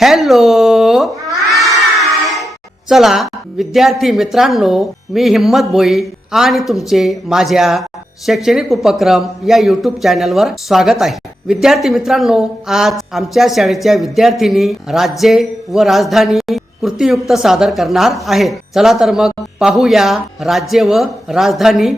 Hello. चला विद्यार्थी मित्रांनो मी हिम्मत भोई आणि तुमचे माझ्या शैक्षणिक उपक्रम या युट्यूब चॅनलवर स्वागत आहे. विद्यार्थी मित्रांनो आज आमच्या शाळेच्या विद्यार्थिनी राज्य व राजधानी कृतीयुक्त सादर करणार आहेत. चला तर मग पाहूया राज्य व राजधानी